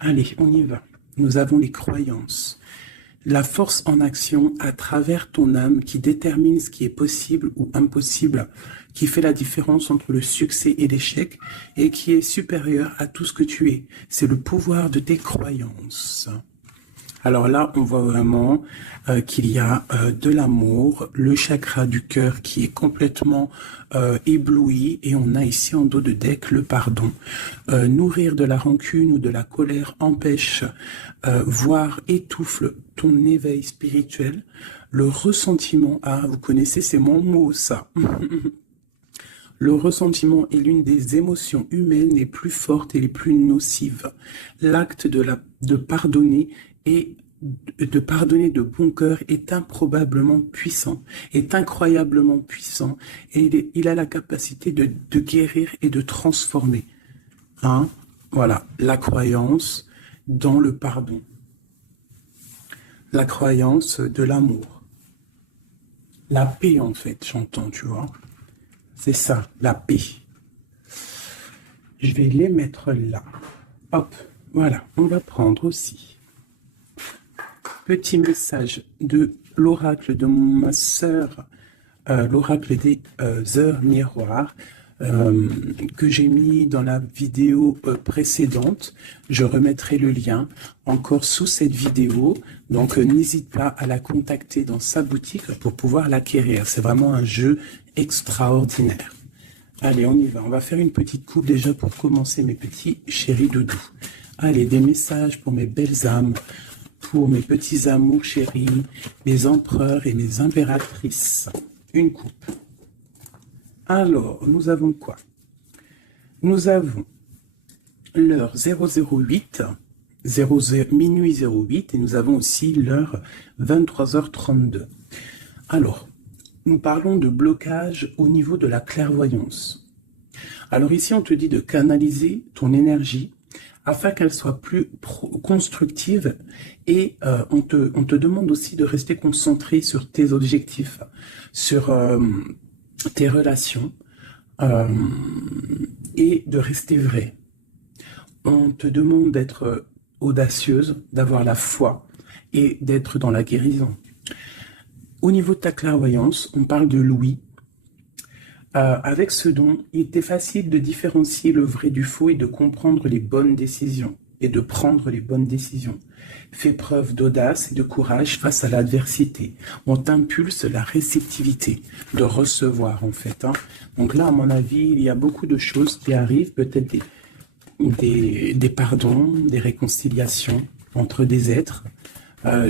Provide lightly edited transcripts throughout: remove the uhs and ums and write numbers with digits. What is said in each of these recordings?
Allez, on y va. Nous avons les croyances. La force en action à travers ton âme qui détermine ce qui est possible ou impossible, qui fait la différence entre le succès et l'échec et qui est supérieur à tout ce que tu es. C'est le pouvoir de tes croyances. Alors là, on voit vraiment qu'il y a de l'amour, le chakra du cœur qui est complètement ébloui et on a ici en dos de deck le pardon. Nourrir de la rancune ou de la colère empêche, voire étouffe ton éveil spirituel. Le ressentiment, ah vous connaissez, c'est mon mot ça. Le ressentiment est l'une des émotions humaines les plus fortes et les plus nocives. L'acte de pardonner et de pardonner de bon cœur est improbablement puissant, est incroyablement puissant, et il a la capacité de guérir et de transformer. Hein? Voilà, la croyance dans le pardon. La croyance de l'amour. La paix, en fait, j'entends, tu vois. C'est ça, la paix. Je vais les mettre là. Hop, voilà, on va prendre aussi. Petit message de l'oracle de ma sœur, l'oracle des heures miroirs, que j'ai mis dans la vidéo précédente. Je remettrai le lien encore sous cette vidéo. Donc n'hésite pas à la contacter dans sa boutique pour pouvoir l'acquérir. C'est vraiment un jeu extraordinaire. Allez, on y va. On va faire une petite coupe déjà pour commencer, mes petits chéris doudous. Allez, des messages pour mes belles âmes, pour mes petits amours chéris, mes empereurs et mes impératrices. Une coupe. Alors, nous avons quoi? Nous avons l'heure 008, minuit 08, et nous avons aussi l'heure 23h32. Alors, nous parlons de blocage au niveau de la clairvoyance. Alors ici, on te dit de canaliser ton énergie afin qu'elle soit plus constructive et on te demande aussi de rester concentré sur tes objectifs, sur tes relations et de rester vrai. On te demande d'être audacieuse, d'avoir la foi et d'être dans la guérison. Au niveau de ta clairvoyance, on parle de l'ouïe. Avec ce don, il était facile de différencier le vrai du faux et de comprendre les bonnes décisions et de prendre les bonnes décisions. Fais preuve d'audace et de courage face à l'adversité. On t'impulse la réceptivité, de recevoir en fait. Hein. Donc là, à mon avis, il y a beaucoup de choses qui arrivent, peut-être des pardons, des réconciliations entre des êtres,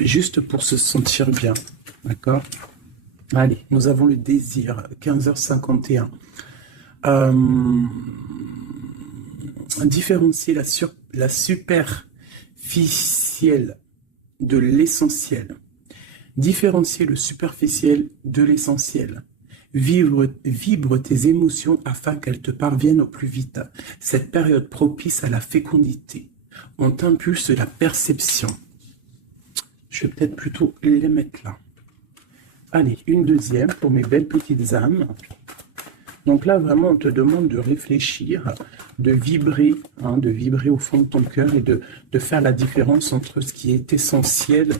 juste pour se sentir bien. D'accord ? Allez, nous avons le désir, 15h51. Différencier la superficielle de l'essentiel. Différencier le superficiel de l'essentiel. Vibre tes émotions afin qu'elles te parviennent au plus vite. Cette période propice à la fécondité. On t'impulse la perception. Je vais peut-être plutôt les mettre là. Allez, une deuxième pour mes belles petites âmes. Donc là, vraiment, on te demande de réfléchir, de vibrer au fond de ton cœur et de faire la différence entre ce qui est essentiel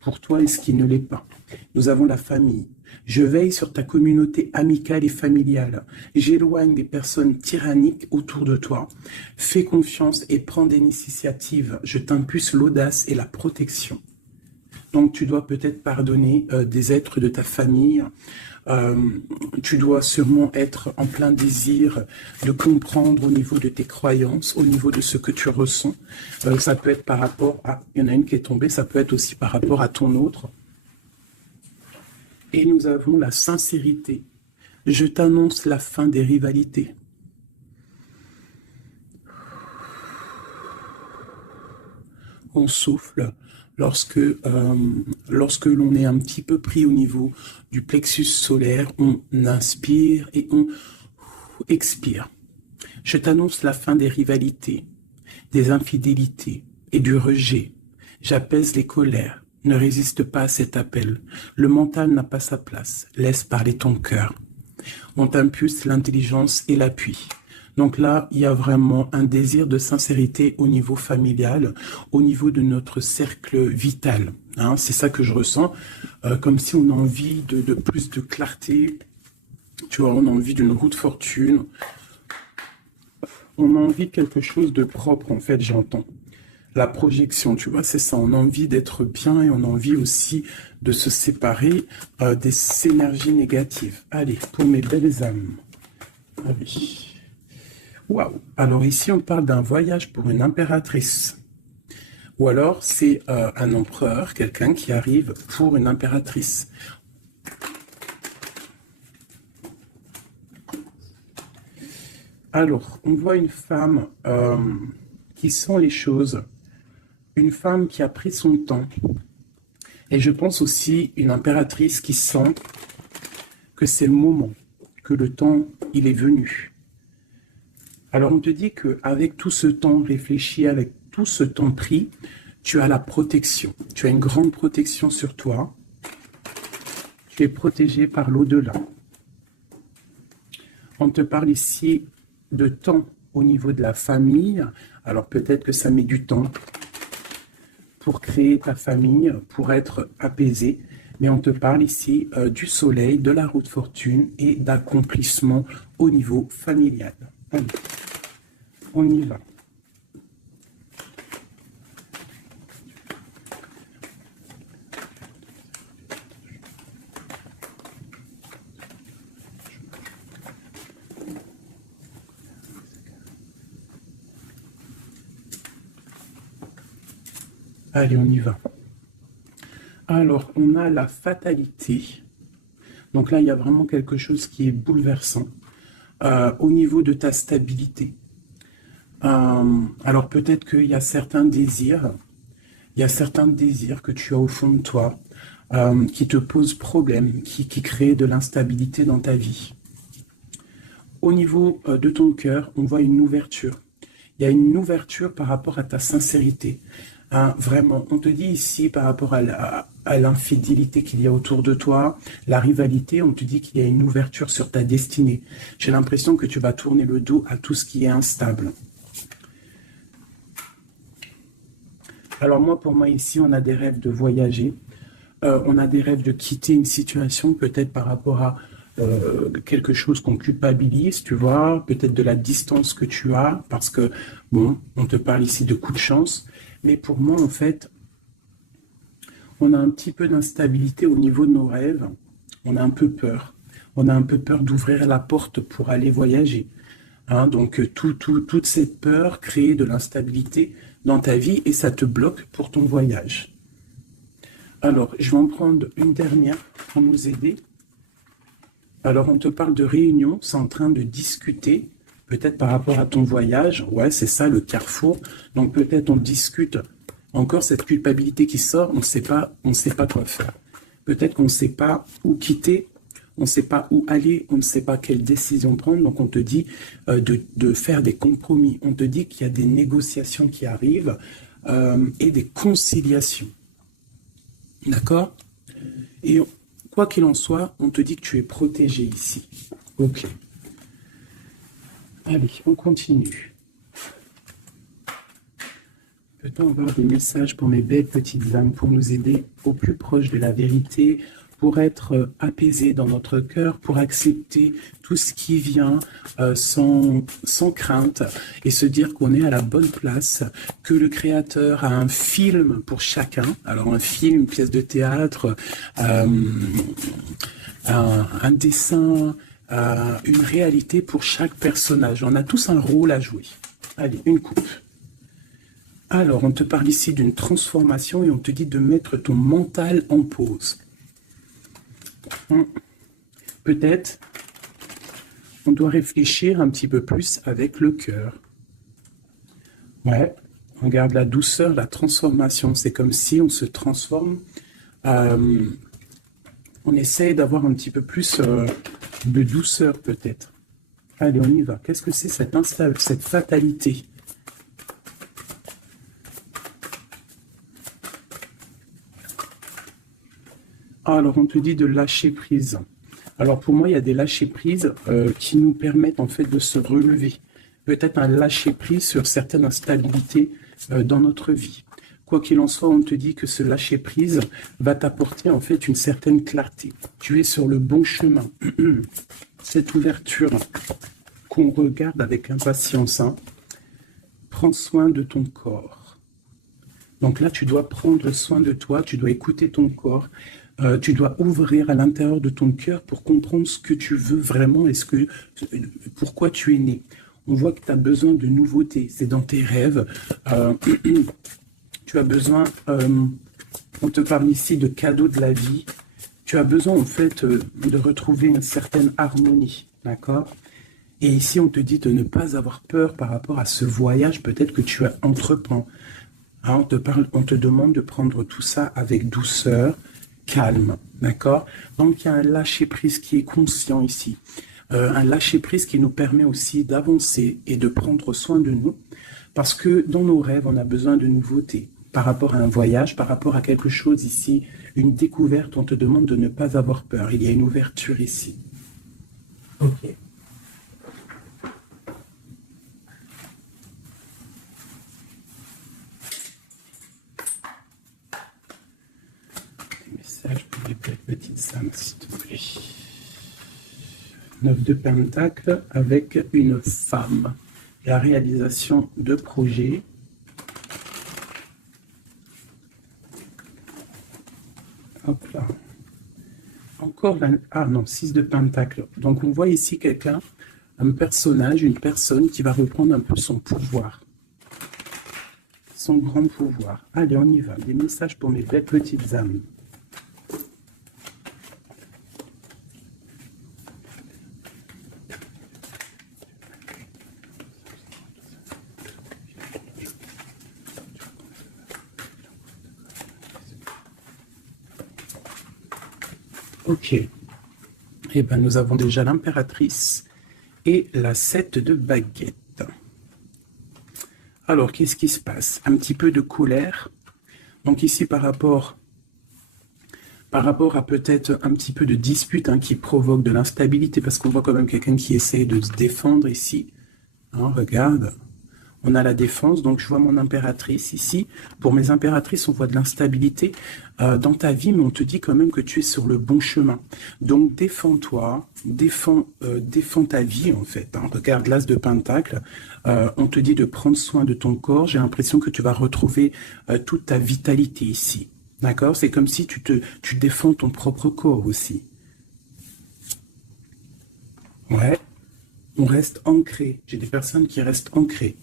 pour toi et ce qui ne l'est pas. Nous avons la famille. Je veille sur ta communauté amicale et familiale. J'éloigne des personnes tyranniques autour de toi. Fais confiance et prends des initiatives. Je t'impulse l'audace et la protection. Donc, tu dois peut-être pardonner des êtres de ta famille. Tu dois sûrement être en plein désir de comprendre au niveau de tes croyances, au niveau de ce que tu ressens. Ça peut être par rapport à... Il y en a une qui est tombée, ça peut être aussi par rapport à ton autre. Et nous avons la sincérité. Je t'annonce la fin des rivalités. On souffle. Lorsque l'on est un petit peu pris au niveau du plexus solaire, on inspire et on expire. Je t'annonce la fin des rivalités, des infidélités et du rejet. J'apaise les colères. Ne résiste pas à cet appel. Le mental n'a pas sa place. Laisse parler ton cœur. On t'impulse l'intelligence et l'appui. Donc là, il y a vraiment un désir de sincérité au niveau familial, au niveau de notre cercle vital. Hein, c'est ça que je ressens, comme si on a envie de plus de clarté, tu vois, on a envie d'une roue de fortune, on a envie de quelque chose de propre, en fait, j'entends. La projection, tu vois, c'est ça, on a envie d'être bien et on a envie aussi de se séparer des énergies négatives. Allez, pour mes belles âmes. Allez. Waouh. Alors ici, on parle d'un voyage pour une impératrice. Ou alors, c'est un empereur, quelqu'un qui arrive pour une impératrice. Alors, on voit une femme qui sent les choses. Une femme qui a pris son temps. Et je pense aussi une impératrice qui sent que c'est le moment, que le temps, il est venu. Alors on te dit qu'avec tout ce temps réfléchi, avec tout ce temps pris, tu as la protection. Tu as une grande protection sur toi. Tu es protégé par l'au-delà. On te parle ici de temps au niveau de la famille. Alors peut-être que ça met du temps pour créer ta famille, pour être apaisé. Mais on te parle ici du soleil, de la roue de fortune et d'accomplissement au niveau familial. Allez, on y va. Allez, on y va. Alors, on a la fatalité. Donc là, il y a vraiment quelque chose qui est bouleversant au niveau de ta stabilité. Alors peut-être qu'il y a certains désirs, que tu as au fond de toi qui te posent problème, qui créent de l'instabilité dans ta vie. Au niveau de ton cœur, on voit une ouverture. Il y a une ouverture par rapport à ta sincérité. Hein, vraiment, on te dit ici par rapport à l'infidélité qu'il y a autour de toi, la rivalité, on te dit qu'il y a une ouverture sur ta destinée. J'ai l'impression que tu vas tourner le dos à tout ce qui est instable. Alors moi, pour moi, ici, on a des rêves de voyager. On a des rêves de quitter une situation, peut-être par rapport à quelque chose qu'on culpabilise, tu vois, peut-être de la distance que tu as, parce que, bon, on te parle ici de coup de chance, mais pour moi, en fait, on a un petit peu d'instabilité au niveau de nos rêves, on a un peu peur. On a un peu peur d'ouvrir la porte pour aller voyager. Hein, donc, toute cette peur crée de l'instabilité dans ta vie et ça te bloque pour ton voyage. Alors, je vais en prendre une dernière pour nous aider. Alors, on te parle de réunion, c'est en train de discuter, peut-être par rapport à ton voyage. Ouais, c'est ça, le carrefour. Donc, peut-être on discute encore cette culpabilité qui sort, on ne sait pas quoi faire. Peut-être qu'on ne sait pas où quitter, on ne sait pas où aller, on ne sait pas quelle décision prendre. Donc, on te dit de faire des compromis. On te dit qu'il y a des négociations qui arrivent et des conciliations. D'accord? Et quoi qu'il en soit, on te dit que tu es protégé ici. Ok. Allez, on continue. Peut-on avoir des messages pour mes belles petites âmes, pour nous aider au plus proche de la vérité, pour être apaisés dans notre cœur, pour accepter tout ce qui vient sans crainte et se dire qu'on est à la bonne place, que le Créateur a un film pour chacun, alors un film, une pièce de théâtre, un dessin, une réalité pour chaque personnage. On a tous un rôle à jouer. Allez, une coupe. Alors, on te parle ici d'une transformation et on te dit de mettre ton mental en pause. Peut-être on doit réfléchir un petit peu plus avec le cœur. Ouais, regarde la douceur, la transformation. C'est comme si on se transforme. On essaye d'avoir un petit peu plus de douceur peut-être. Allez, on y va. Qu'est-ce que c'est cette fatalité ? Alors, on te dit de lâcher prise. Alors, pour moi, il y a des lâcher prises qui nous permettent en fait de se relever. peut-être un lâcher-prise sur certaines instabilités dans notre vie. Quoi qu'il en soit, on te dit que ce lâcher-prise va t'apporter en fait une certaine clarté. Tu es sur le bon chemin. Cette ouverture qu'on regarde avec impatience, hein, prends soin de ton corps. Donc là, tu dois prendre soin de toi, tu dois écouter ton corps, tu dois ouvrir à l'intérieur de ton cœur pour comprendre ce que tu veux vraiment et pourquoi tu es né. On voit que tu as besoin de nouveautés, c'est dans tes rêves. Tu as besoin, on te parle ici de cadeaux de la vie. Tu as besoin en fait de retrouver une certaine harmonie, d'accord? Et ici, on te dit de ne pas avoir peur par rapport à ce voyage peut-être que tu as entreprends. Hein, on te demande de prendre tout ça avec douceur, calme, d'accord? Donc, il y a un lâcher-prise qui est conscient ici. Un lâcher-prise qui nous permet aussi d'avancer et de prendre soin de nous. Parce que dans nos rêves, on a besoin de nouveautés. Par rapport à un voyage, par rapport à quelque chose ici, une découverte, on te demande de ne pas avoir peur. Il y a une ouverture ici. Ok. Message pour les petites âmes, s'il te plaît. 9 de Pentacle avec une femme. La réalisation de projets. Hop là. Encore ah non, 6 de Pentacle. Donc on voit ici quelqu'un, un personnage, une personne qui va reprendre un peu son pouvoir. Son grand pouvoir. Allez, on y va. Des messages pour mes belles petites âmes. Ok. Eh bien, nous avons déjà l'impératrice et la 7 de baguette. Alors, qu'est-ce qui se passe? Un petit peu de colère. Donc ici, par rapport à peut-être un petit peu de dispute hein, qui provoque de l'instabilité, parce qu'on voit quand même quelqu'un qui essaie de se défendre ici. Hein, regarde. On a la défense, donc je vois mon impératrice ici. Pour mes impératrices, on voit de l'instabilité dans ta vie, mais on te dit quand même que tu es sur le bon chemin. Donc défends-toi, défends ta vie en fait. Hein. Regarde l'as de Pentacle, on te dit de prendre soin de ton corps. J'ai l'impression que tu vas retrouver toute ta vitalité ici. D'accord? C'est comme si tu défends ton propre corps aussi. Ouais, on reste ancré. J'ai des personnes qui restent ancrées.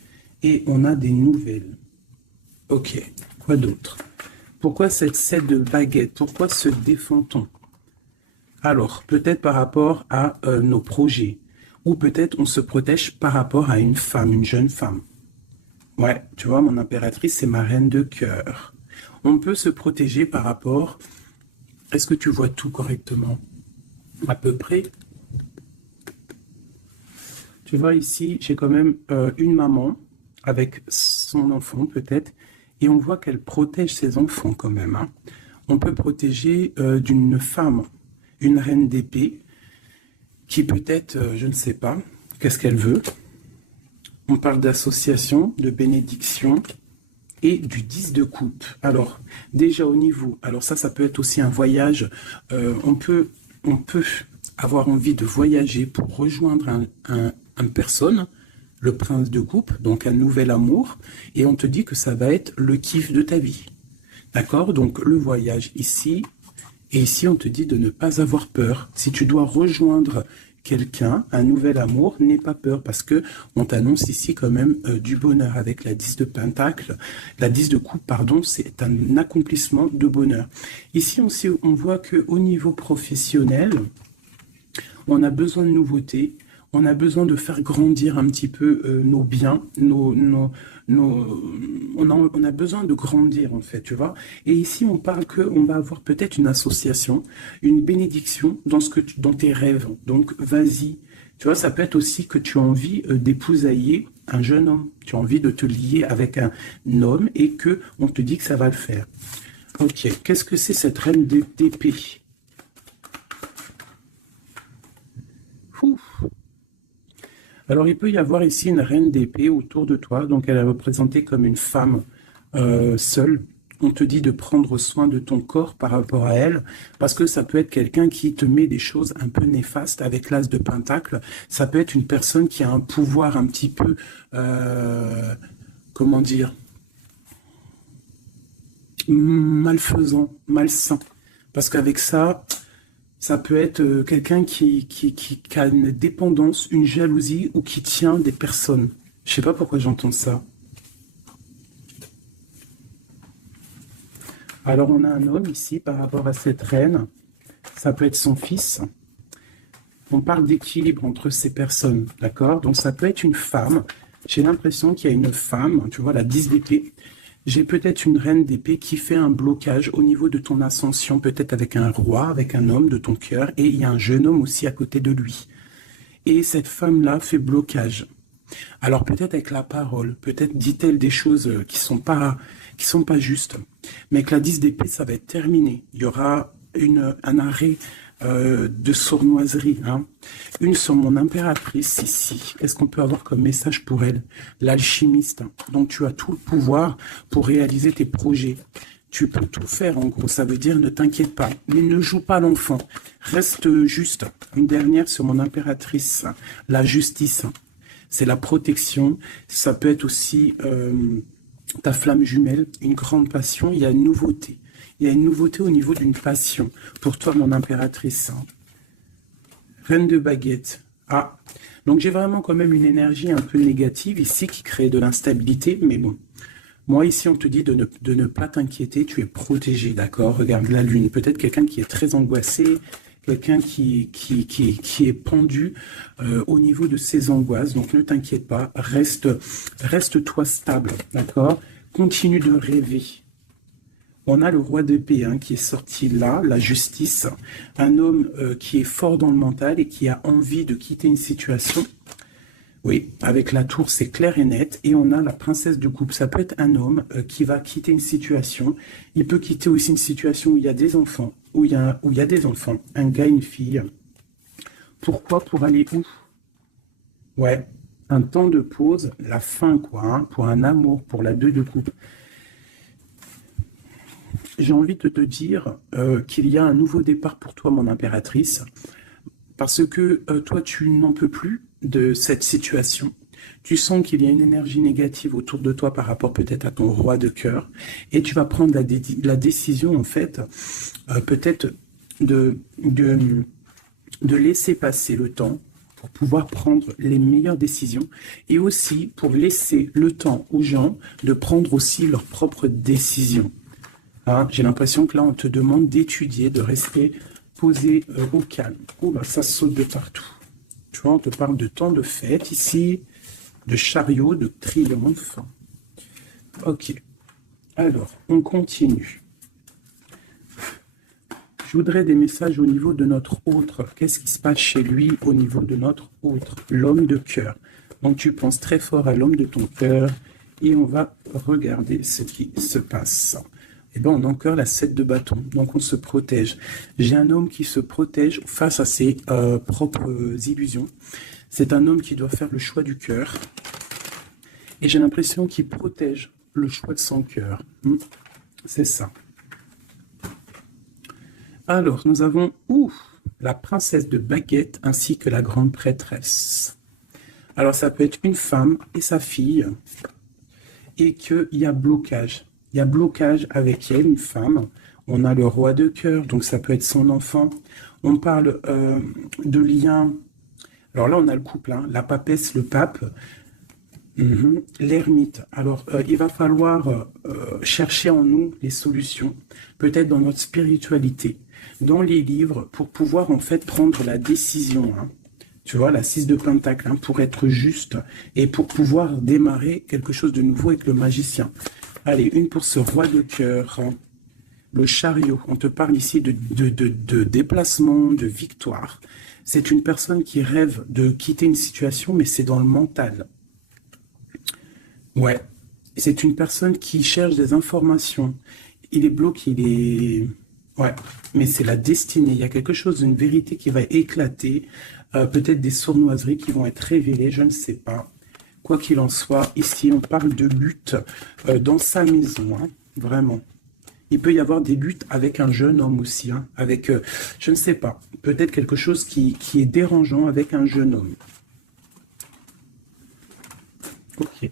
Et on a des nouvelles. Ok, quoi d'autre? Pourquoi cette 7 de baguette? Pourquoi se défend-on? Alors, peut-être par rapport à nos projets. Ou peut-être on se protège par rapport à une femme, une jeune femme. Ouais, tu vois, mon impératrice, c'est ma reine de cœur. On peut se protéger par rapport... Est-ce que tu vois tout correctement? À peu près. Tu vois, ici, j'ai quand même une maman avec son enfant peut-être, et on voit qu'elle protège ses enfants quand même. Hein. On peut protéger d'une femme, une reine d'épée, qui peut-être, je ne sais pas, qu'est-ce qu'elle veut. On parle d'association, de bénédiction et du 10 de coupe. Alors, déjà au niveau, alors ça peut être aussi un voyage. On peut avoir envie de voyager pour rejoindre une personne, le prince de coupe, donc un nouvel amour, et on te dit que ça va être le kiff de ta vie. D'accord? Donc le voyage ici, et ici on te dit de ne pas avoir peur. Si tu dois rejoindre quelqu'un, un nouvel amour, n'aie pas peur, parce que on t'annonce ici quand même du bonheur avec la 10 de Pentacle. La 10 de coupe, pardon, c'est un accomplissement de bonheur. Ici aussi, on voit qu'au niveau professionnel, on a besoin de nouveautés. On a besoin de faire grandir un petit peu nos biens, on a besoin de grandir en fait, tu vois. Et ici, on parle qu'on va avoir peut-être une association, une bénédiction dans tes rêves. Donc, vas-y. Tu vois, ça peut être aussi que tu as envie d'épousailler un jeune homme. Tu as envie de te lier avec un homme et que on te dit que ça va le faire. Ok, qu'est-ce que c'est cette reine d'épée? Alors, il peut y avoir ici une reine d'épée autour de toi, donc elle est représentée comme une femme seule. On te dit de prendre soin de ton corps par rapport à elle, parce que ça peut être quelqu'un qui te met des choses un peu néfastes avec l'as de pentacle. Ça peut être une personne qui a un pouvoir un petit peu, comment dire, malfaisant, malsain. Parce qu'avec ça, ça peut être quelqu'un qui a une dépendance, une jalousie ou qui tient des personnes. Je sais pas pourquoi j'entends ça. Alors on a un homme ici par rapport à cette reine. Ça peut être son fils. On parle d'équilibre entre ces personnes, d'accord? Donc ça peut être une femme. J'ai l'impression qu'il y a une femme, tu vois, la 10 d'épée. J'ai peut-être une reine d'épée qui fait un blocage au niveau de ton ascension, peut-être avec un roi, avec un homme de ton cœur, et il y a un jeune homme aussi à côté de lui. Et cette femme-là fait blocage. Alors peut-être avec la parole, peut-être dit-elle des choses qui sont pas justes. Mais avec la 10 d'épée, ça va être terminé. Il y aura un arrêt de sournoiserie. Hein. Une sur mon impératrice ici. Qu'est-ce qu'on peut avoir comme message pour elle? L'alchimiste. Donc tu as tout le pouvoir pour réaliser tes projets. Tu peux tout faire en gros. Ça veut dire ne t'inquiète pas. Mais ne joue pas l'enfant. Reste juste. Une dernière sur mon impératrice. La justice. C'est la protection. Ça peut être aussi ta flamme jumelle, une grande passion. Il y a une nouveauté. Il y a une nouveauté au niveau d'une passion. Pour toi, mon impératrice. Reine de baguette. Ah, donc j'ai vraiment quand même une énergie un peu négative ici qui crée de l'instabilité. Mais bon, moi ici, on te dit de ne pas t'inquiéter. Tu es protégé, d'accord? Regarde la lune. Peut-être quelqu'un qui est très angoissé. Quelqu'un qui est pendu au niveau de ses angoisses. Donc ne t'inquiète pas, reste-toi stable, d'accord? Continue de rêver. On a le roi d'épée qui est sorti là, la justice. Un homme qui est fort dans le mental et qui a envie de quitter une situation. Oui, avec la tour, c'est clair et net. Et on a la princesse de coupe. Ça peut être un homme qui va quitter une situation. Il peut quitter aussi une situation où il y a des enfants. Où il y a des enfants. Un gars, une fille. Pourquoi? Pour aller où? Ouais, un temps de pause, la fin, quoi. Hein, pour un amour, pour la 2 de coupe. J'ai envie de te dire qu'il y a un nouveau départ pour toi, mon impératrice. Parce que toi, tu n'en peux plus de cette situation. Tu sens qu'il y a une énergie négative autour de toi par rapport peut-être à ton roi de cœur. Et tu vas prendre la décision, en fait, peut-être de laisser passer le temps pour pouvoir prendre les meilleures décisions. Et aussi pour laisser le temps aux gens de prendre aussi leurs propres décisions. Hein, j'ai l'impression que là, on te demande d'étudier, de rester posé au calme. Oh là, ça saute de partout. Tu vois, on te parle de temps de fête ici, de chariot, de triomphe. Ok. Alors, on continue. Je voudrais des messages au niveau de notre autre. Qu'est-ce qui se passe chez lui au niveau de notre autre? L'homme de cœur. Donc, tu penses très fort à l'homme de ton cœur et on va regarder ce qui se passe. Eh bien, on a encore la 7 de bâton, donc on se protège. J'ai un homme qui se protège face à ses propres illusions. C'est un homme qui doit faire le choix du cœur. Et j'ai l'impression qu'il protège le choix de son cœur. C'est ça. Alors, nous avons la princesse de baguette ainsi que la grande prêtresse. Alors, ça peut être une femme et sa fille. Et qu'il y a blocage. Il y a blocage avec elle, une femme. On a le roi de cœur, donc ça peut être son enfant. On parle de liens. Alors là, on a le couple, la papesse, le pape, l'ermite. Alors, il va falloir chercher en nous les solutions, peut-être dans notre spiritualité, dans les livres, pour pouvoir en fait prendre la décision. Tu vois, la 6 de pentacle, pour être juste et pour pouvoir démarrer quelque chose de nouveau avec le magicien. Allez, une pour ce roi de cœur, le chariot. On te parle ici de déplacement, de victoire. C'est une personne qui rêve de quitter une situation, mais c'est dans le mental. Ouais, c'est une personne qui cherche des informations. Il est bloqué, il est... Ouais, mais c'est la destinée. Il y a quelque chose, une vérité qui va éclater. peut-être des sournoiseries qui vont être révélées, je ne sais pas. Quoi qu'il en soit, ici, on parle de lutte dans sa maison, hein, vraiment. Il peut y avoir des luttes avec un jeune homme aussi, hein, avec, je ne sais pas, peut-être quelque chose qui est dérangeant avec un jeune homme. Ok.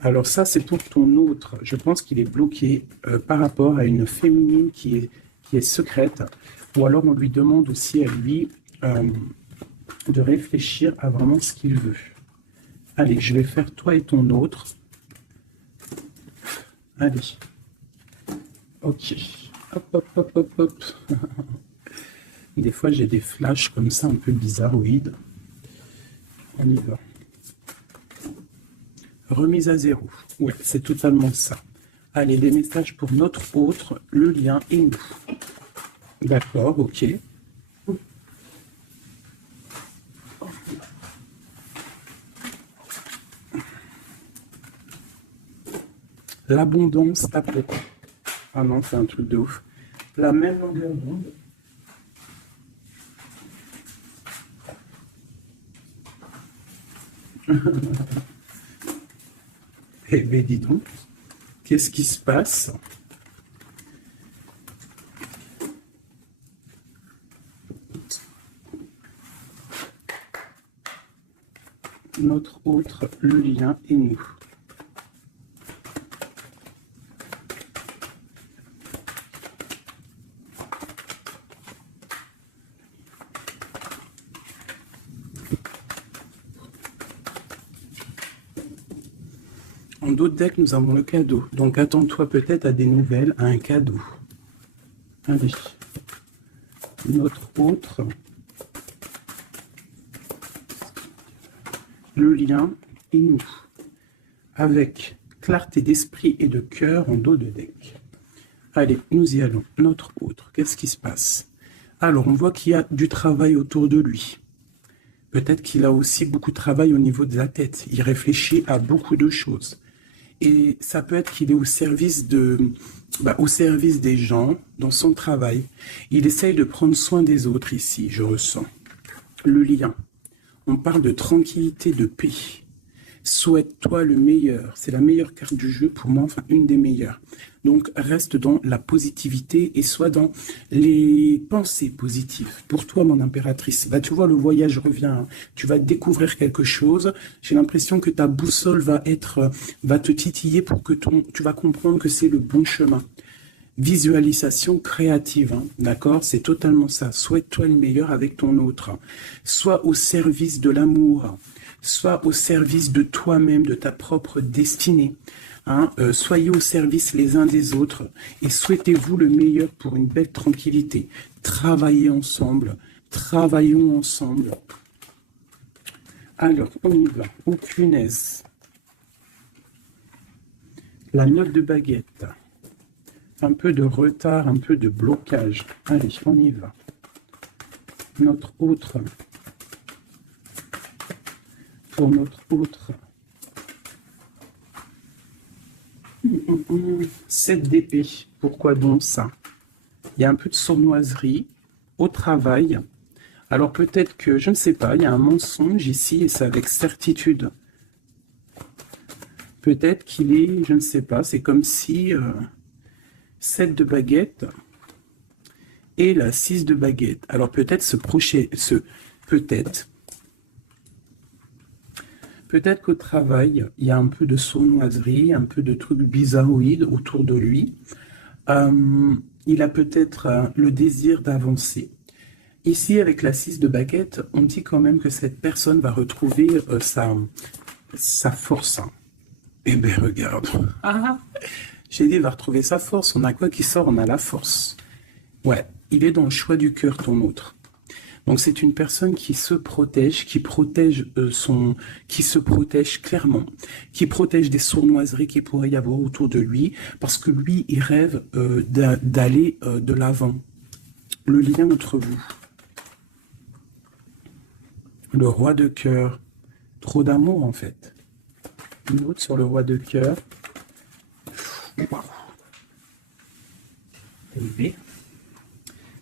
Alors ça, c'est pour ton autre. Je pense qu'il est bloqué par rapport à une féminine qui est secrète. Ou alors on lui demande aussi à lui de réfléchir à vraiment ce qu'il veut. Allez, je vais faire toi et ton autre. Allez. Ok. Hop, hop, hop, hop, hop. Des fois, j'ai des flashs comme ça, un peu bizarroïdes. On y va. Remise à zéro. Ouais, c'est totalement ça. Allez, des messages pour notre autre, le lien et nous. D'accord, ok. L'abondance après. Ah non, c'est un truc de ouf. La même longueur d'onde. Eh bien, dis donc, qu'est-ce qui se passe? Notre autre, le lien et nous. En d'autres decks, nous avons le cadeau. Donc, attends-toi peut-être à des nouvelles, à un cadeau. Allez. Notre autre. Le lien et nous. Avec clarté d'esprit et de cœur en dos de deck. Allez, nous y allons. Notre autre. Qu'est-ce qui se passe? Alors, on voit qu'il y a du travail autour de lui. Peut-être qu'il a aussi beaucoup de travail au niveau de la tête. Il réfléchit à beaucoup de choses. Et ça peut être qu'il est au service des gens, dans son travail. Il essaye de prendre soin des autres ici, je ressens. Le lien. On parle de tranquillité, de paix. Souhaite-toi le meilleur. C'est la meilleure carte du jeu pour moi, enfin une des meilleures. Donc reste dans la positivité et sois dans les pensées positives. Pour toi, mon impératrice, bah, tu vois, le voyage revient. Hein. Tu vas découvrir quelque chose. J'ai l'impression que ta boussole va te titiller pour que tu vas comprendre que c'est le bon chemin. Visualisation créative, hein, d'accord? C'est totalement ça. Souhaite-toi le meilleur avec ton autre. Sois au service de l'amour. Sois au service de toi-même, de ta propre destinée. Hein, soyez au service les uns des autres et souhaitez-vous le meilleur pour une belle tranquillité. Travaillez ensemble, travaillons ensemble. Alors, on y va. Oh punaise. La note de baguette. Un peu de retard, un peu de blocage. Allez, on y va. Notre autre. Pour notre autre. 7 d'épée. Pourquoi donc ça? Il y a un peu de sournoiserie au travail. Alors peut-être que, je ne sais pas, il y a un mensonge ici et c'est avec certitude. Peut-être qu'il est, je ne sais pas, c'est comme si 7 de baguette et la 6 de baguette. Alors peut-être Peut-être qu'au travail, il y a un peu de sournoiserie, un peu de trucs bizarroïdes autour de lui. Il a peut-être le désir d'avancer. Ici, avec la 6 de baguette, on dit quand même que cette personne va retrouver sa force. Eh bien, regarde. J'ai dit, il va retrouver sa force. On a quoi qui sort? On a la force. Ouais, il est dans le choix du cœur, ton autre. Donc c'est une personne qui se protège, qui se protège clairement, qui protège des sournoiseries qu'il pourrait y avoir autour de lui, parce que lui, il rêve d'aller de l'avant. Le lien entre vous. Le roi de cœur. Trop d'amour en fait. Une autre sur le roi de cœur. Wow.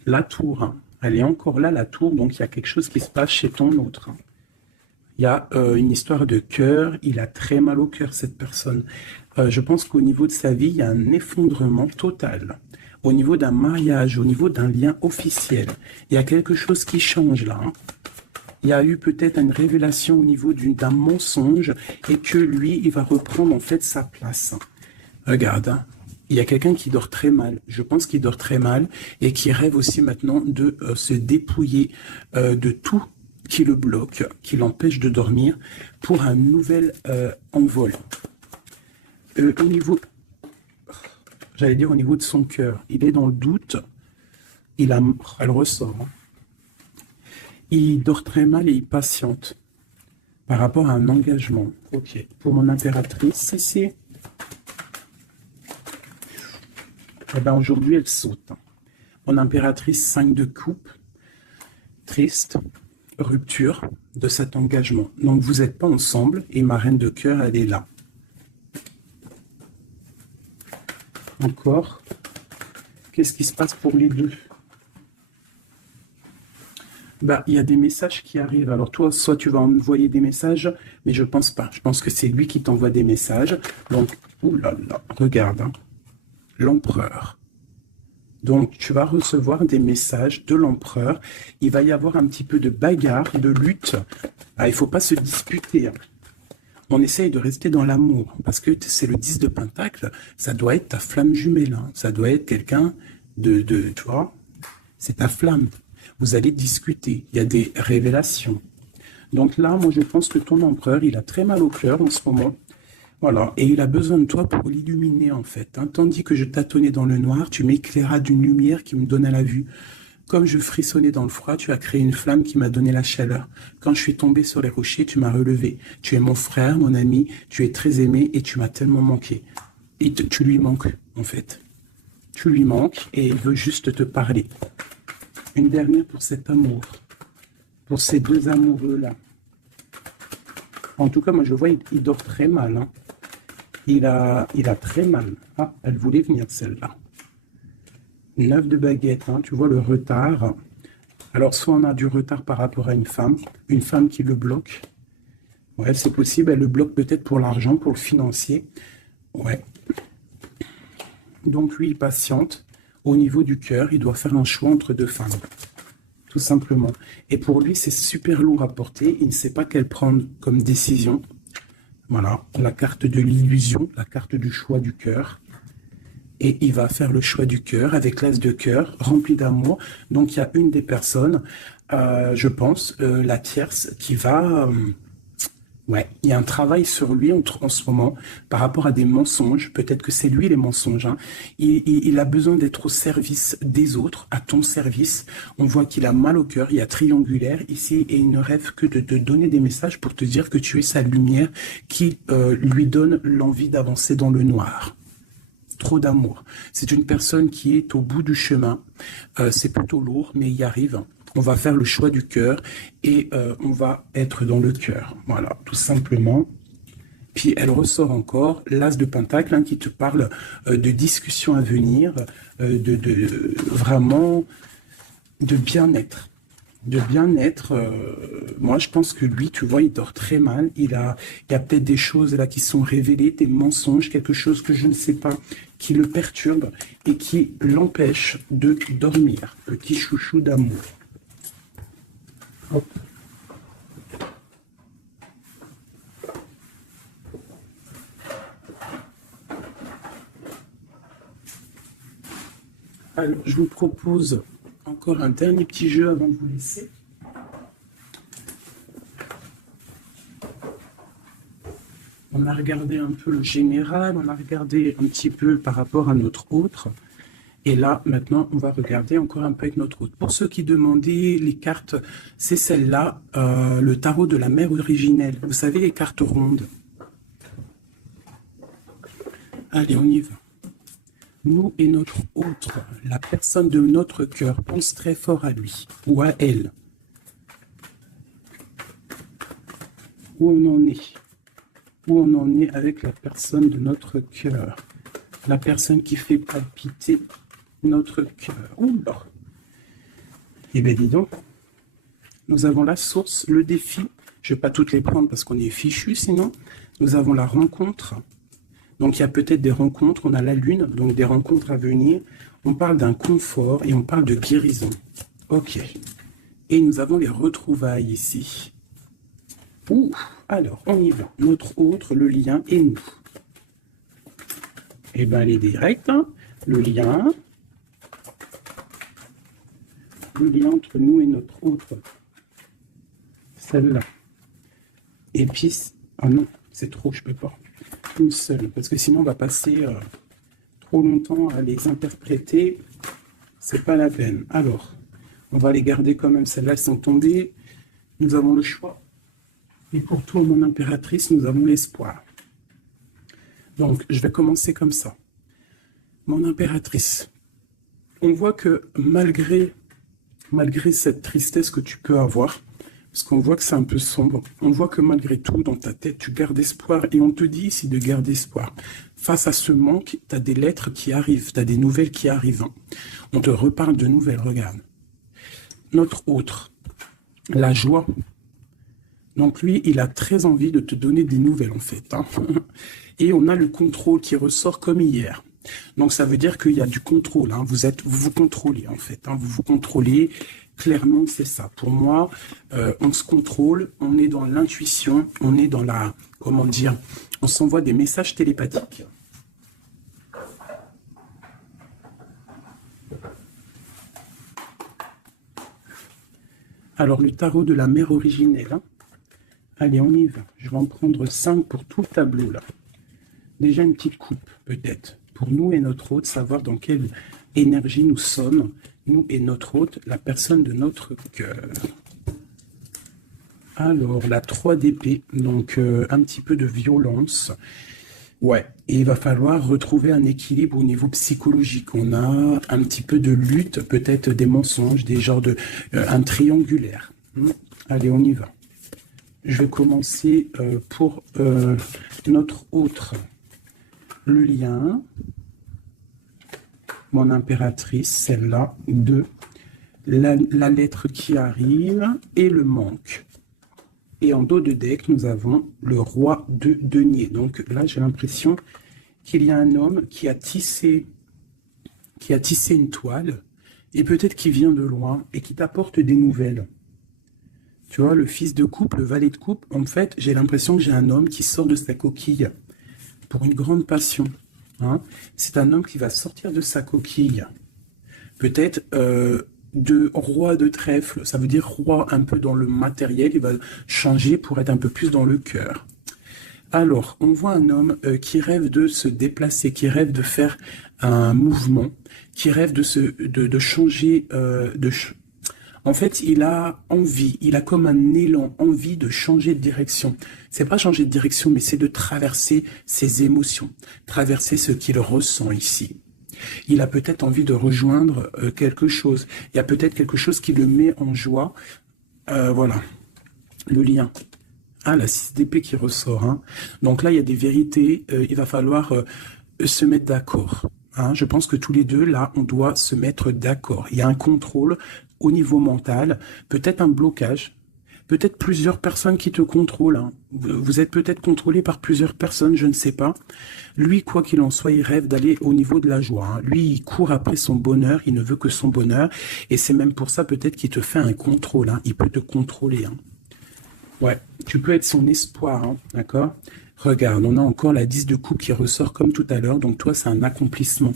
La tour. Elle est encore là, la tour, donc il y a quelque chose qui se passe chez ton autre. Il y a une histoire de cœur, il a très mal au cœur, cette personne. Je pense qu'au niveau de sa vie, il y a un effondrement total. Au niveau d'un mariage, au niveau d'un lien officiel, il y a quelque chose qui change là. Hein. Il y a eu peut-être une révélation au niveau d'un mensonge et que lui, il va reprendre en fait sa place. Regarde, hein. Il y a quelqu'un qui dort très mal, je pense qu'il dort très mal et qui rêve aussi maintenant de se dépouiller de tout qui le bloque, qui l'empêche de dormir pour un nouvel envol. Au niveau, j'allais dire au niveau de son cœur, il est dans le doute, elle ressort. Hein. Il dort très mal et il patiente par rapport à un engagement. Ok, pour mon impératrice, ici. Eh ben aujourd'hui, elle saute. Mon impératrice, 5 de coupe, triste, rupture de cet engagement. Donc, vous n'êtes pas ensemble et ma reine de cœur, elle est là. Encore, qu'est-ce qui se passe pour les deux? Bah, il y a des messages qui arrivent. Alors toi, soit tu vas envoyer des messages, mais je pense pas. Je pense que c'est lui qui t'envoie des messages. Donc, oulala, regarde. Hein. L'empereur. Donc, tu vas recevoir des messages de l'empereur. Il va y avoir un petit peu de bagarre, de lutte. Ah, il ne faut pas se disputer. Hein. On essaye de rester dans l'amour. Parce que c'est le 10 de Pentacle. Ça doit être ta flamme jumelle. Hein. Ça doit être quelqu'un tu vois, c'est ta flamme. Vous allez discuter. Il y a des révélations. Donc là, moi, je pense que ton empereur, il a très mal au cœur en ce moment. Voilà, et il a besoin de toi pour l'illuminer en fait. Hein. Tandis que je tâtonnais dans le noir, tu m'éclairas d'une lumière qui me donna la vue. Comme je frissonnais dans le froid, tu as créé une flamme qui m'a donné la chaleur. Quand je suis tombé sur les rochers, tu m'as relevé. Tu es mon frère, mon ami, tu es très aimé et tu m'as tellement manqué. Et tu lui manques en fait. Tu lui manques et il veut juste te parler. Une dernière pour cet amour. Pour ces deux amoureux-là. En tout cas, moi je vois, il dort très mal. Hein. Il a très mal. Ah, elle voulait venir celle-là. 9 de baguette, hein, tu vois le retard. Alors, soit on a du retard par rapport à une femme qui le bloque. Ouais, c'est possible, elle le bloque peut-être pour l'argent, pour le financier. Ouais. Donc, lui, il patiente. Au niveau du cœur, il doit faire un choix entre deux femmes. Tout simplement. Et pour lui, c'est super lourd à porter. Il ne sait pas quelle prendre comme décision. Voilà, la carte de l'illusion, la carte du choix du cœur. Et il va faire le choix du cœur avec l'as de cœur, rempli d'amour. Donc, il y a une des personnes, je pense, la tierce, qui va... ouais, il y a un travail sur lui en ce moment par rapport à des mensonges. Peut-être que c'est lui les mensonges. Hein. Il a besoin d'être au service des autres, à ton service. On voit qu'il a mal au cœur, il y a triangulaire ici et il ne rêve que de te donner des messages pour te dire que tu es sa lumière qui lui donne l'envie d'avancer dans le noir. Trop d'amour. C'est une personne qui est au bout du chemin. C'est plutôt lourd, mais il y arrive. On va faire le choix du cœur et on va être dans le cœur. Voilà, tout simplement. Puis elle ressort encore l'as de Pentacle hein, qui te parle de discussions à venir, vraiment de bien-être. De bien-être, moi je pense que lui, tu vois, il dort très mal. Il y a peut-être des choses là qui sont révélées, des mensonges, quelque chose que je ne sais pas, qui le perturbe et qui l'empêche de dormir. Petit chouchou d'amour. Hop. Alors, je vous propose encore un dernier petit jeu avant de vous laisser. On a regardé un peu le général, on a regardé un petit peu par rapport à notre autre. Et là, maintenant, on va regarder encore un peu avec notre autre. Pour ceux qui demandaient les cartes, c'est celle-là, le tarot de la mère originelle. Vous savez, les cartes rondes. Allez, on y va. Nous et notre autre, la personne de notre cœur, pense très fort à lui ou à elle. Où on en est? Où on en est avec la personne de notre cœur? La personne qui fait palpiter notre cœur. Oula! Eh bien, dis donc, nous avons la source, le défi. Je ne vais pas toutes les prendre parce qu'on est fichu sinon. Nous avons la rencontre. Donc, il y a peut-être des rencontres. On a la lune, donc des rencontres à venir. On parle d'un confort et on parle de guérison. Ok. Et nous avons les retrouvailles ici. Ouh, alors, on y va. Notre autre, le lien et nous. Eh bien, elle est directe. Hein. Le lien entre nous et notre autre. Celle-là. Et puis, ah non, c'est trop, je peux pas. Une seule, parce que sinon on va passer trop longtemps à les interpréter. C'est pas la peine. Alors, on va les garder quand même. Celles-là sont tombées. Nous avons le choix. Et pour toi, mon impératrice, nous avons l'espoir. Donc, je vais commencer comme ça. Mon impératrice, on voit que malgré cette tristesse que tu peux avoir, parce qu'on voit que c'est un peu sombre, on voit que malgré tout, dans ta tête, tu gardes espoir. Et on te dit ici de garder espoir. Face à ce manque, tu as des lettres qui arrivent, tu as des nouvelles qui arrivent. On te reparle de nouvelles, regarde. Notre autre, la joie. Donc lui, il a très envie de te donner des nouvelles, en fait. Hein. Et on a le contrôle qui ressort comme hier. Donc ça veut dire qu'il y a du contrôle. Hein. Vous vous contrôlez, en fait. Hein. Vous vous contrôlez. Clairement, c'est ça. Pour moi, on se contrôle, on est dans l'intuition, on est dans la, comment dire, on s'envoie des messages télépathiques. Alors, le tarot de la mère originelle. Hein. Allez, on y va. Je vais en prendre 5 pour tout le tableau, là. Déjà une petite coupe, peut-être. Pour nous et notre hôte, savoir dans quelle énergie nous sommes, nous et notre hôte, la personne de notre cœur. Alors, la 3 d'épée, donc un petit peu de violence. Ouais, et il va falloir retrouver un équilibre au niveau psychologique. On a un petit peu de lutte, peut-être des mensonges, des genres de... un triangulaire. Allez, on y va. Je vais commencer pour notre autre. Le lien, mon impératrice, celle-là, 2, la lettre qui arrive et le manque. Et en dos de deck, nous avons le roi de denier. Donc là, j'ai l'impression qu'il y a un homme qui a tissé une toile, et peut-être qu'il vient de loin, et qui t'apporte des nouvelles. Tu vois, le fils de coupe, le valet de coupe, en fait, j'ai l'impression que j'ai un homme qui sort de sa coquille pour une grande passion. Hein. C'est un homme qui va sortir de sa coquille. Peut-être de roi de trèfle, ça veut dire roi un peu dans le matériel, il va changer pour être un peu plus dans le cœur. Alors, on voit un homme qui rêve de se déplacer, qui rêve de faire un mouvement, qui rêve de changer, en fait, il a envie, il a comme un élan, envie de changer de direction. C'est pas changer de direction, mais c'est de traverser ses émotions, traverser ce qu'il ressent ici. Il a peut-être envie de rejoindre quelque chose. Il y a peut-être quelque chose qui le met en joie. Voilà, le lien. Ah, la 6 d'épée qui ressort. Hein. Donc là, il y a des vérités. Il va falloir se mettre d'accord. Hein. Je pense que tous les deux, là, on doit se mettre d'accord. Il y a un contrôle au niveau mental, peut-être un blocage, peut-être plusieurs personnes qui te contrôlent. Hein. Vous êtes peut-être contrôlé par plusieurs personnes, je ne sais pas. Lui, quoi qu'il en soit, il rêve d'aller au niveau de la joie. Hein. Lui, il court après son bonheur, il ne veut que son bonheur. Et c'est même pour ça peut-être qu'il te fait un contrôle. Hein. Il peut te contrôler. Hein. Ouais, tu peux être son espoir, hein, d'accord? Regarde, on a encore la 10 de coupe qui ressort comme tout à l'heure. Donc toi, c'est un accomplissement.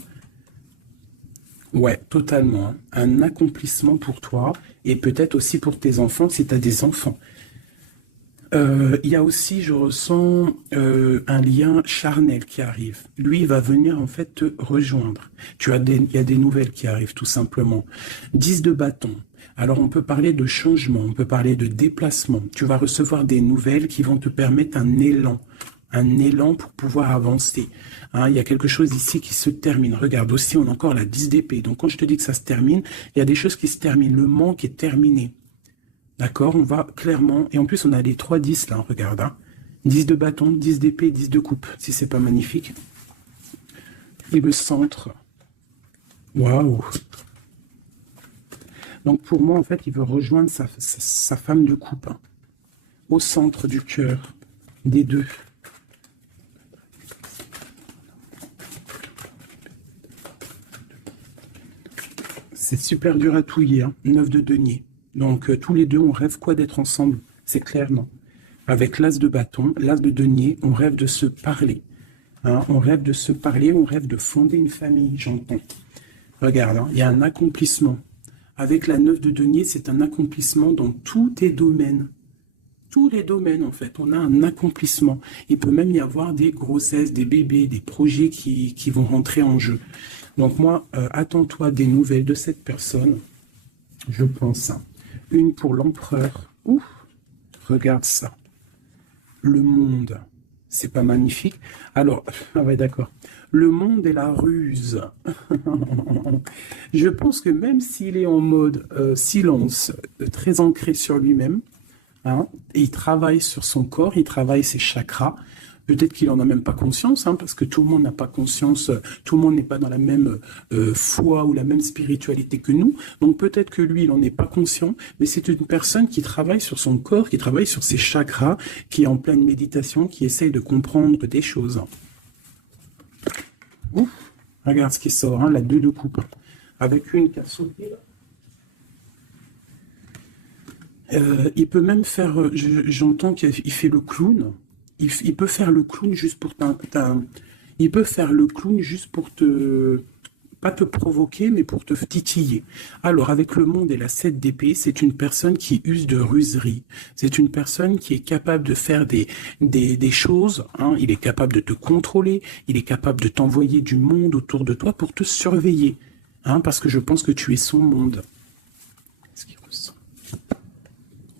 Ouais, totalement. Hein. Un accomplissement pour toi et peut-être aussi pour tes enfants si tu as des enfants. Il y a aussi, je ressens un lien charnel qui arrive. Lui, il va venir en fait te rejoindre. Il y a des nouvelles qui arrivent tout simplement. 10 de bâton. Alors on peut parler de changement, on peut parler de déplacement. Tu vas recevoir des nouvelles qui vont te permettre un élan pour pouvoir avancer. Hein, il y a quelque chose ici qui se termine. Regarde aussi, on a encore la 10 d'épée. Donc quand je te dis que ça se termine, il y a des choses qui se terminent. Le manque est terminé. D'accord, on va clairement... Et en plus, on a les 3 10 là, regarde. Hein. 10 de bâton, 10 d'épée, 10 de coupe. Si c'est pas magnifique. Et le centre. Waouh. Donc pour moi, en fait, il veut rejoindre sa femme de couple, hein, au centre du cœur des deux. C'est super dur à touiller, hein, 9 de denier. Donc tous les deux, on rêve quoi d'être ensemble? C'est clair, non? Avec l'as de bâton, l'as de denier, on rêve de se parler. Hein, on rêve de se parler, on rêve de fonder une famille, j'entends. Regarde, hein, il y a un accomplissement. Avec la 9 de denier, c'est un accomplissement dans tous tes domaines. Tous les domaines, en fait, on a un accomplissement. Il peut même y avoir des grossesses, des bébés, des projets qui vont rentrer en jeu. Donc moi, attends-toi des nouvelles de cette personne, je pense. Hein. Une pour l'empereur. Ouf, regarde ça. Le monde, c'est pas magnifique? Alors, ah ouais, d'accord. Le monde est la ruse. Je pense que même s'il est en mode silence, très ancré sur lui-même, hein, et il travaille sur son corps, il travaille ses chakras, peut-être qu'il n'en a même pas conscience, hein, parce que tout le monde n'a pas conscience, tout le monde n'est pas dans la même foi ou la même spiritualité que nous. Donc peut-être que lui, il n'en est pas conscient, mais c'est une personne qui travaille sur son corps, qui travaille sur ses chakras, qui est en pleine méditation, qui essaye de comprendre des choses. Ouf, regarde ce qui sort, hein, la 2 de coupe, avec une qui a sauté là. Il peut même faire, j'entends qu'il fait le clown. Il peut faire le clown juste pour il peut faire le clown juste pour pas te provoquer, mais pour te titiller. Alors, avec le monde et la 7 d'épée, c'est une personne qui use de ruserie. C'est une personne qui est capable de faire des choses. Hein. Il est capable de te contrôler. Il est capable de t'envoyer du monde autour de toi pour te surveiller. Hein, parce que je pense que tu es son monde. Qu'est-ce qu'il ressent?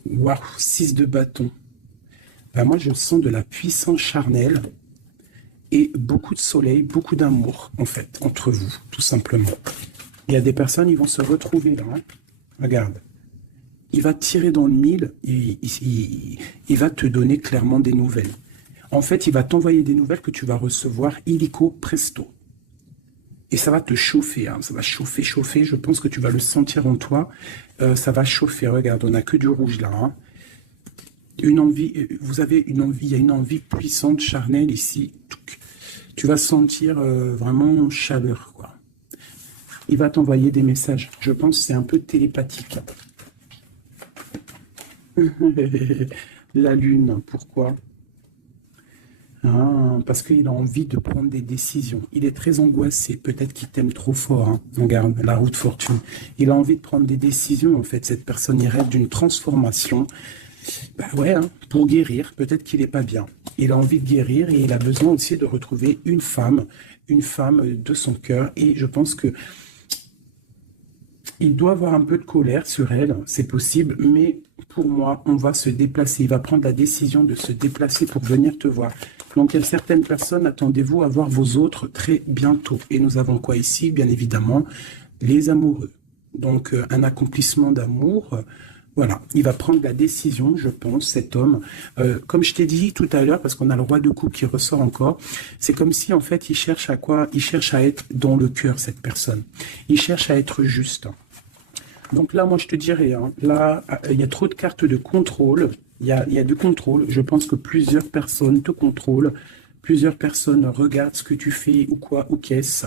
Waouh, 6 de bâton. Ben moi, je sens de la puissance charnelle et beaucoup de soleil, beaucoup d'amour, en fait, entre vous, tout simplement. Il y a des personnes, ils vont se retrouver là. Hein. Regarde. Il va tirer dans le mille, il va te donner clairement des nouvelles. En fait, il va t'envoyer des nouvelles que tu vas recevoir illico presto. Et ça va te chauffer, hein. Ça va chauffer, chauffer. Je pense que tu vas le sentir en toi. Ça va chauffer. Regarde, on n'a que du rouge là. Hein. Une envie, vous avez une envie, il y a une envie puissante, charnelle ici. Tu vas sentir vraiment chaleur, quoi. Il va t'envoyer des messages. Je pense que c'est un peu télépathique. La lune, pourquoi? Ah, parce qu'il a envie de prendre des décisions. Il est très angoissé. Peut-être qu'il t'aime trop fort. Hein. Regarde, la roue de fortune. Il a envie de prendre des décisions, en fait. Cette personne, il rêve d'une transformation. Ben ouais, hein, pour guérir, peut-être qu'il n'est pas bien. Il a envie de guérir et il a besoin aussi de retrouver une femme de son cœur. Et je pense que il doit avoir un peu de colère sur elle, c'est possible, mais pour moi, on va se déplacer. Il va prendre la décision de se déplacer pour venir te voir. Donc, il y a certaines personnes, attendez-vous à voir vos autres très bientôt. Et nous avons quoi ici? Bien évidemment, les amoureux. Donc, un accomplissement d'amour. Voilà, il va prendre la décision, je pense, cet homme. Comme je t'ai dit tout à l'heure, parce qu'on a le roi de coupe qui ressort encore, c'est comme si, en fait, il cherche à quoi? Il cherche à être dans le cœur, cette personne. Il cherche à être juste. Donc là, moi, je te dirais, hein, là, il y a trop de cartes de contrôle. Il y a du contrôle. Je pense que plusieurs personnes te contrôlent. Plusieurs personnes regardent ce que tu fais ou quoi, ou qu'est-ce.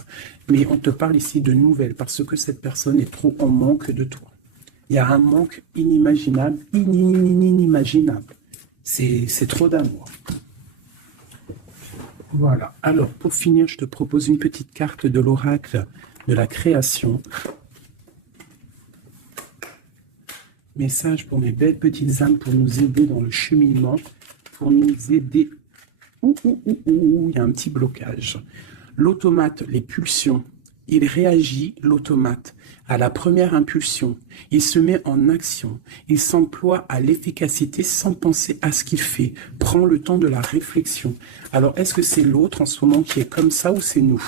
Mais on te parle ici de nouvelles, parce que cette personne est trop en manque de toi. Il y a un manque inimaginable, inimaginable. C'est trop d'amour. Voilà. Alors, pour finir, je te propose une petite carte de l'oracle de la création. Message pour mes belles petites âmes pour nous aider dans le cheminement, pour nous aider. Il y a un petit blocage. L'automate, les pulsions. Il réagit, l'automate, à la première impulsion. Il se met en action. Il s'emploie à l'efficacité sans penser à ce qu'il fait. Prend le temps de la réflexion. Alors, est-ce que c'est l'autre en ce moment qui est comme ça ou c'est nous?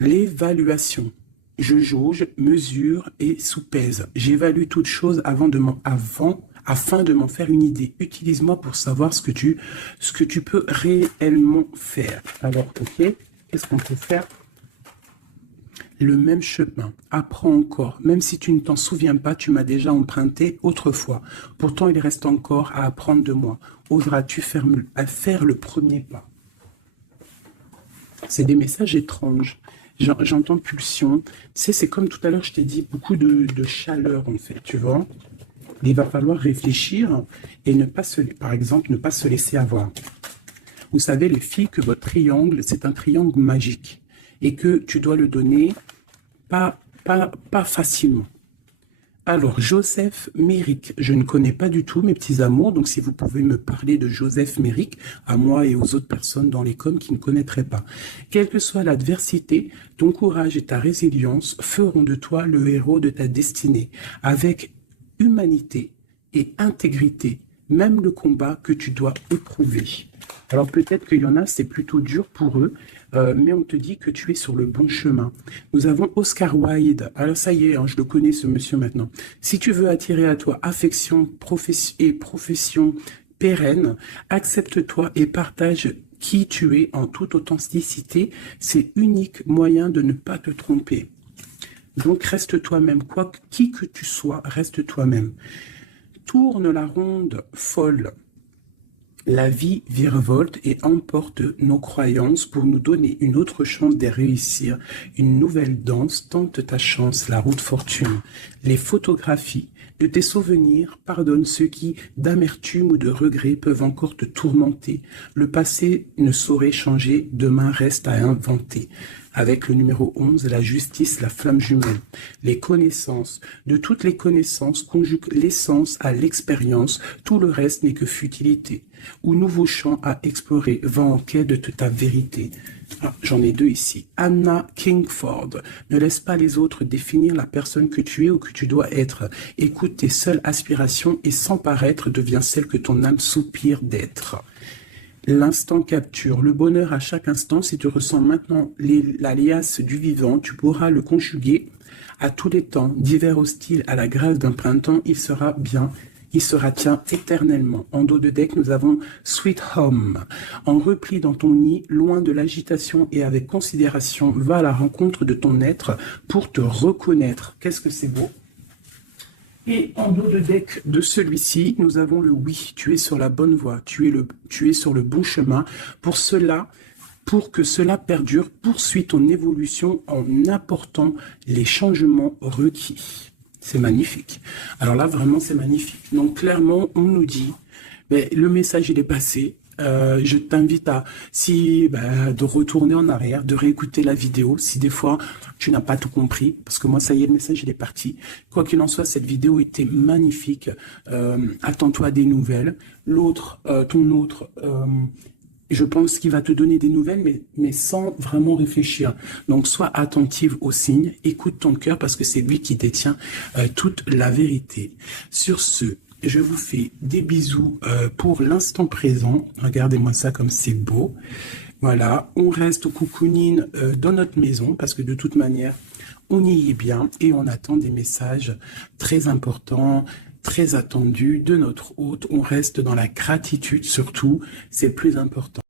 L'évaluation. Je jauge, mesure et soupèse. J'évalue toute chose afin de m'en faire une idée. Utilise-moi pour savoir ce que tu peux réellement faire. Alors, ok, qu'est-ce qu'on peut faire? le même chemin. Apprends encore. Même si tu ne t'en souviens pas, tu m'as déjà emprunté autrefois. Pourtant, il reste encore à apprendre de moi. Oseras-tu faire le premier pas? C'est des messages étranges. J'entends pulsion. Tu sais, c'est comme tout à l'heure, je t'ai dit, beaucoup de chaleur, en fait, tu vois. Il va falloir réfléchir et ne pas par exemple, ne pas se laisser avoir. Vous savez, les filles, que votre triangle, c'est un triangle magique et que tu dois le donner pas facilement. Alors, Joseph Méric, je ne connais pas du tout mes petits amours, donc si vous pouvez me parler de Joseph Méric, à moi et aux autres personnes dans les coms qui ne connaîtraient pas. Quelle que soit l'adversité, ton courage et ta résilience feront de toi le héros de ta destinée, avec humanité et intégrité, même le combat que tu dois éprouver. Alors peut-être qu'il y en a, c'est plutôt dur pour eux, mais on te dit que tu es sur le bon chemin. Nous avons Oscar Wilde. Alors ça y est, hein, je le connais ce monsieur maintenant. Si tu veux attirer à toi affection et profession pérenne, accepte-toi et partage qui tu es en toute authenticité. C'est unique moyen de ne pas te tromper. Donc reste toi-même, qui que tu sois, reste toi-même. Tourne la ronde folle. La vie virevolte et emporte nos croyances pour nous donner une autre chance de réussir. Une nouvelle danse, tente ta chance, la route fortune. Les photographies de tes souvenirs pardonnent ceux qui, d'amertume ou de regret, peuvent encore te tourmenter. Le passé ne saurait changer, demain reste à inventer. Avec le numéro 11, la justice, la flamme jumelle. Les connaissances, de toutes les connaissances, conjugue l'essence à l'expérience, tout le reste n'est que futilité. Ou nouveau champ à explorer, va en quête de ta vérité. Ah, j'en ai deux ici. Anna Kingford, ne laisse pas les autres définir la personne que tu es ou que tu dois être. Écoute tes seules aspirations et sans paraître, deviens celle que ton âme soupire d'être. L'instant capture, le bonheur à chaque instant. Si tu ressens maintenant la liasse du vivant, tu pourras le conjuguer à tous les temps, d'hiver hostile à la grâce d'un printemps, il sera bien, il sera tien éternellement. En dos de deck, nous avons Sweet Home. En repli dans ton nid, loin de l'agitation et avec considération, va à la rencontre de ton être pour te reconnaître. Qu'est-ce que c'est beau! Et en dos de deck de celui-ci, nous avons le oui, tu es sur la bonne voie, tu es sur le bon chemin. Pour que cela perdure, poursuis ton évolution en apportant les changements requis. C'est magnifique. Alors là, vraiment, c'est magnifique. Donc clairement, on nous dit, le message, il est passé. Je t'invite de retourner en arrière, de réécouter la vidéo si des fois tu n'as pas tout compris, parce que moi ça y est, le message il est parti. Quoi qu'il en soit, cette vidéo était magnifique. Attends-toi à des nouvelles. L'autre, je pense qu'il va te donner des nouvelles, mais sans vraiment réfléchir. Donc sois attentive aux signes, écoute ton cœur parce que c'est lui qui détient toute la vérité. Sur ce, je vous fais des bisous pour l'instant présent. Regardez-moi ça comme c'est beau. Voilà, on reste au cocooning dans notre maison parce que de toute manière, on y est bien et on attend des messages très importants, très attendus de notre hôte. On reste dans la gratitude surtout, c'est le plus important.